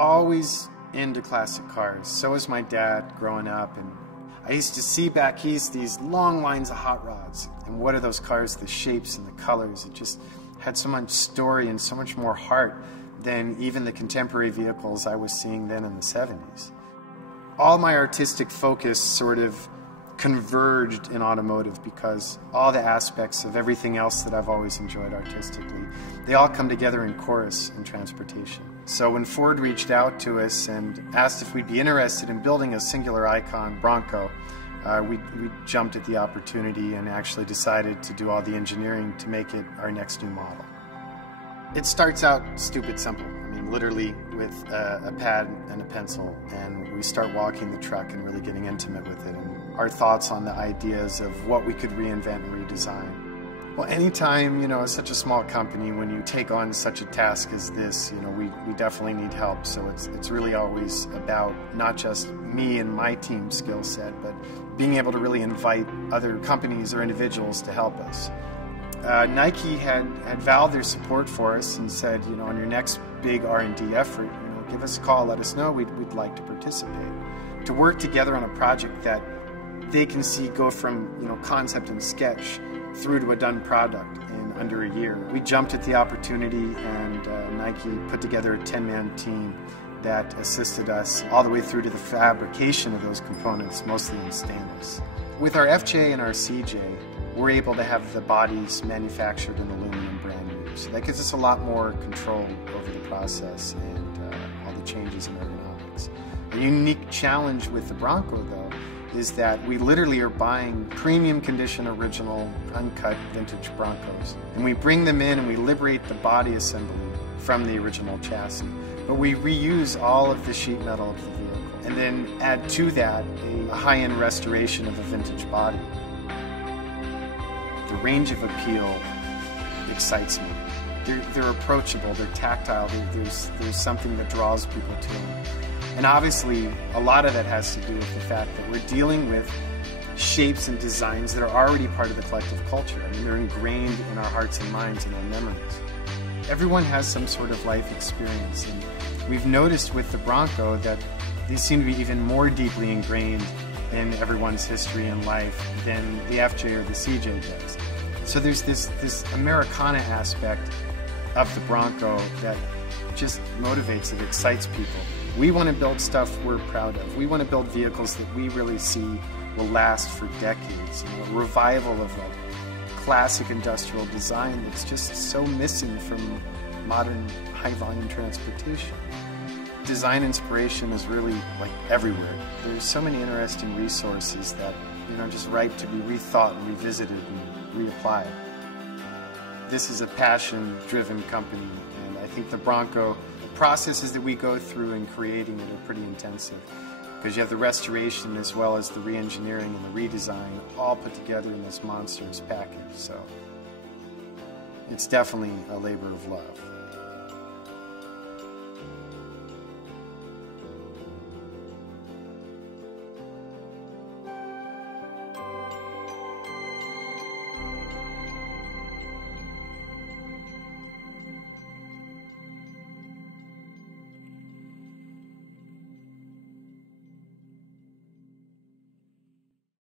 always into classic cars. So was my dad growing up, and I used to see back east these long lines of hot rods. And what are those cars? The shapes and the colors. It just had so much story and so much more heart than even the contemporary vehicles I was seeing then in the 70s. All my artistic focus sort of converged in automotive because all the aspects of everything else that I've always enjoyed artistically, they all come together in chorus in transportation. So when Ford reached out to us and asked if we'd be interested in building a singular icon, Bronco, we jumped at the opportunity and actually decided to do all the engineering to make it our next new model. It starts out stupid simple. I mean, literally with a pad and a pencil, and we start walking the truck and really getting intimate with it, and our thoughts on the ideas of what we could reinvent and redesign. Well, anytime, as such a small company, when you take on such a task as this, we definitely need help. So it's really always about not just me and my team's skill set, but being able to really invite other companies or individuals to help us. Nike had vowed their support for us and said, on your next big R&D effort, give us a call, let us know, we'd like to participate. To work together on a project that they can see go from concept and sketch through to a done product in under a year. We jumped at the opportunity, and Nike put together a 10-man team that assisted us all the way through to the fabrication of those components, mostly in stainless. With our FJ and our CJ, we're able to have the bodies manufactured in aluminum brand new. So that gives us a lot more control over the process and all the changes in ergonomics. A unique challenge with the Bronco, though, is that we literally are buying premium condition, original, uncut vintage Broncos. And we bring them in and we liberate the body assembly from the original chassis. But we reuse all of the sheet metal of the vehicle and then add to that a high-end restoration of a vintage body. The range of appeal excites me. They're approachable, they're tactile, there's something that draws people to them. And obviously, a lot of that has to do with the fact that we're dealing with shapes and designs that are already part of the collective culture. I mean, they're ingrained in our hearts and minds and our memories. Everyone has some sort of life experience, and we've noticed with the Bronco that these seem to be even more deeply ingrained in everyone's history and life than the FJ or the CJ does. So there's this Americana aspect of the Bronco that just motivates, it excites people. We want to build stuff we're proud of. We want to build vehicles that we really see will last for decades. A revival of a classic industrial design that's just so missing from modern high-volume transportation. Design inspiration is really everywhere. There's so many interesting resources that just ripe to be rethought and revisited and reapplied. This is a passion-driven company, and I think the Bronco, the processes that we go through in creating it are pretty intensive, because you have the restoration as well as the re-engineering and the redesign all put together in this monstrous package. So it's definitely a labor of love.